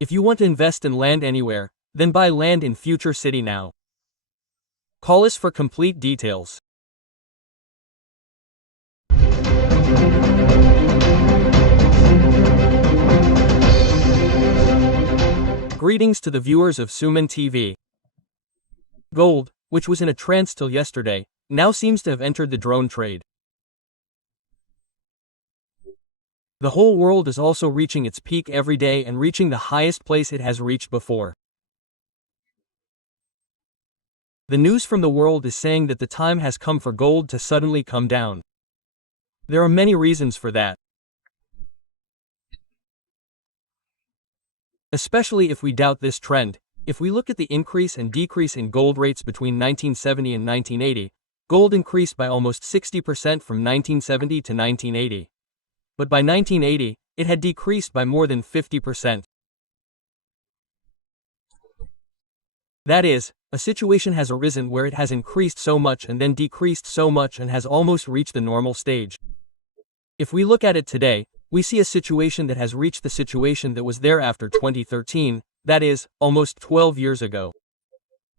If you want to invest in land anywhere, then buy land in Future City now. Call us for complete details. Greetings to the viewers of Suman TV. Gold, which was in a trance till yesterday, now seems to have entered the drone trade. The whole world is also reaching its peak every day and reaching the highest place it has reached before. The news from the world is saying that the time has come for gold to suddenly come down. There are many reasons for that. Especially if we doubt this trend, if we look at the increase and decrease in gold rates between 1970 and 1980, gold increased by almost 60% from 1970 to 1980. But by 1980, it had decreased by more than 50%. That is, a situation has arisen where it has increased so much and then decreased so much and has almost reached the normal stage. If we look at it today, we see a situation that has reached the situation that was there after 2013, that is, almost 12 years ago.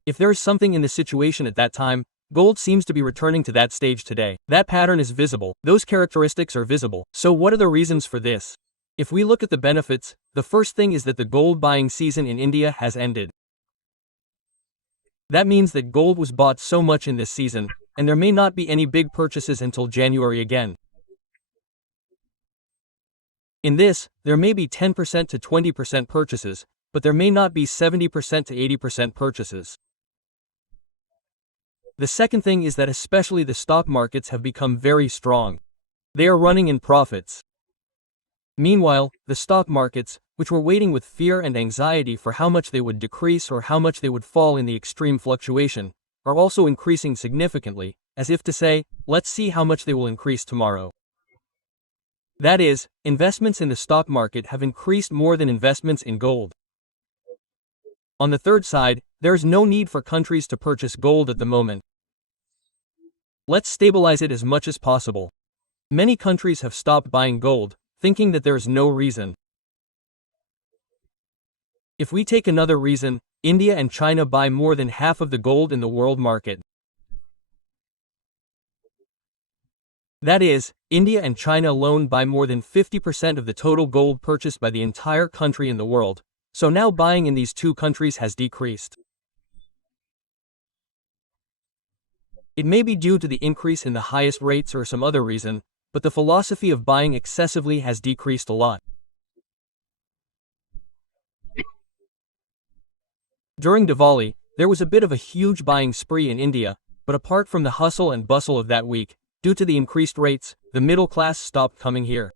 If there is something in the situation at that time, gold seems to be returning to that stage today. That pattern is visible, those characteristics are visible. So what are the reasons for this? If we look at the benefits, the first thing is that the gold buying season in India has ended. That means that gold was bought so much in this season, and there may not be any big purchases until January again. In this, there may be 10% to 20% purchases, but there may not be 70% to 80% purchases. The second thing is that especially the stock markets have become very strong. They are running in profits. Meanwhile, the stock markets, which were waiting with fear and anxiety for how much they would decrease or how much they would fall in the extreme fluctuation, are also increasing significantly, as if to say, let's see how much they will increase tomorrow. That is, investments in the stock market have increased more than investments in gold. On the third side, there is no need for countries to purchase gold at the moment. Let's stabilize it as much as possible. Many countries have stopped buying gold, thinking that there is no reason. If we take another reason, India and China buy more than half of the gold in the world market. That is, India and China alone buy more than 50% of the total gold purchased by the entire country in the world, so now buying in these two countries has decreased. It may be due to the increase in the highest rates or some other reason, but the philosophy of buying excessively has decreased a lot. During Diwali, there was a bit of a huge buying spree in India, but apart from the hustle and bustle of that week, due to the increased rates, the middle class stopped coming here.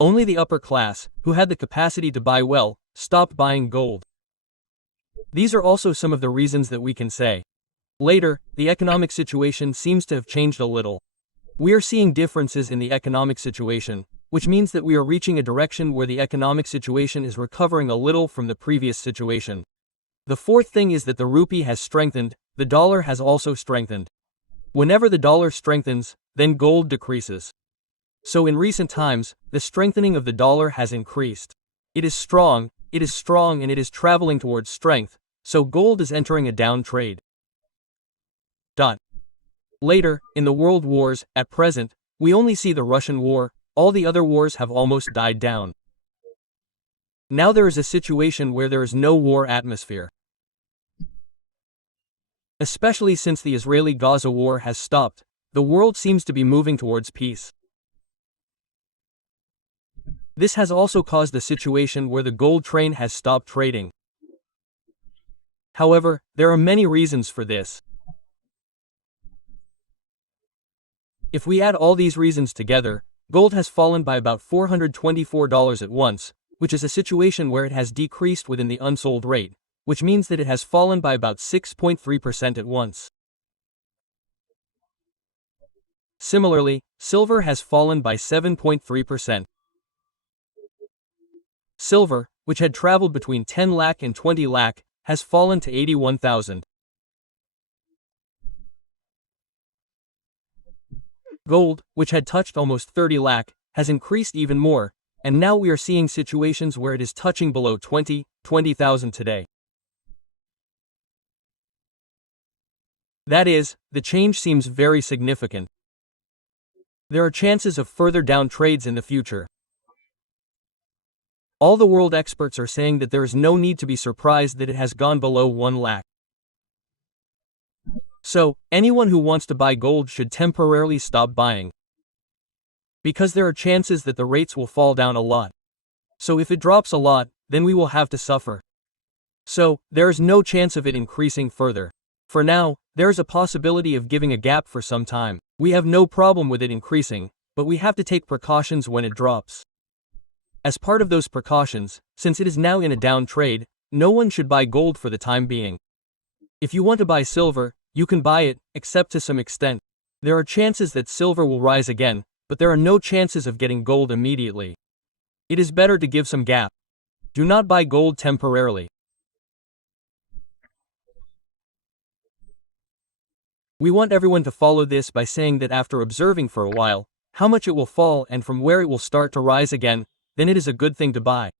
Only the upper class, who had the capacity to buy well, stopped buying gold. These are also some of the reasons that we can say. Later, the economic situation seems to have changed a little. We are seeing differences in the economic situation, which means that we are reaching a direction where the economic situation is recovering a little from the previous situation. The fourth thing is that the rupee has strengthened, the dollar has also strengthened. Whenever the dollar strengthens, then gold decreases. So in recent times, the strengthening of the dollar has increased. It is strong, and it is traveling towards strength, so gold is entering a down trade. Later, in the world wars, at present, we only see the Russian war, all the other wars have almost died down. Now there is a situation where there is no war atmosphere. Especially since the Israeli-Gaza war has stopped, the world seems to be moving towards peace. This has also caused a situation where the gold train has stopped trading. However, there are many reasons for this. If we add all these reasons together, gold has fallen by about $424 at once, which is a situation where it has decreased within the unsold rate, which means that it has fallen by about 6.3% at once. Similarly, silver has fallen by 7.3%. Silver, which had traveled between 10 lakh and 20 lakh, has fallen to 81,000. Gold, which had touched almost 30 lakh, has increased even more, and now we are seeing situations where it is touching below 20,000 today. That is, the change seems very significant. There are chances of further down trades in the future. All the world experts are saying that there is no need to be surprised that it has gone below 1 lakh. So, anyone who wants to buy gold should temporarily stop buying, because there are chances that the rates will fall down a lot. So if it drops a lot, then we will have to suffer. So, there is no chance of it increasing further. For now, there is a possibility of giving a gap for some time. We have no problem with it increasing, but we have to take precautions when it drops. As part of those precautions, since it is now in a down trade, no one should buy gold for the time being. If you want to buy silver, you can buy it, except to some extent. There are chances that silver will rise again, but there are no chances of getting gold immediately. It is better to give some gap. Do not buy gold temporarily. We want everyone to follow this by saying that after observing for a while, how much it will fall and from where it will start to rise again, then it is a good thing to buy.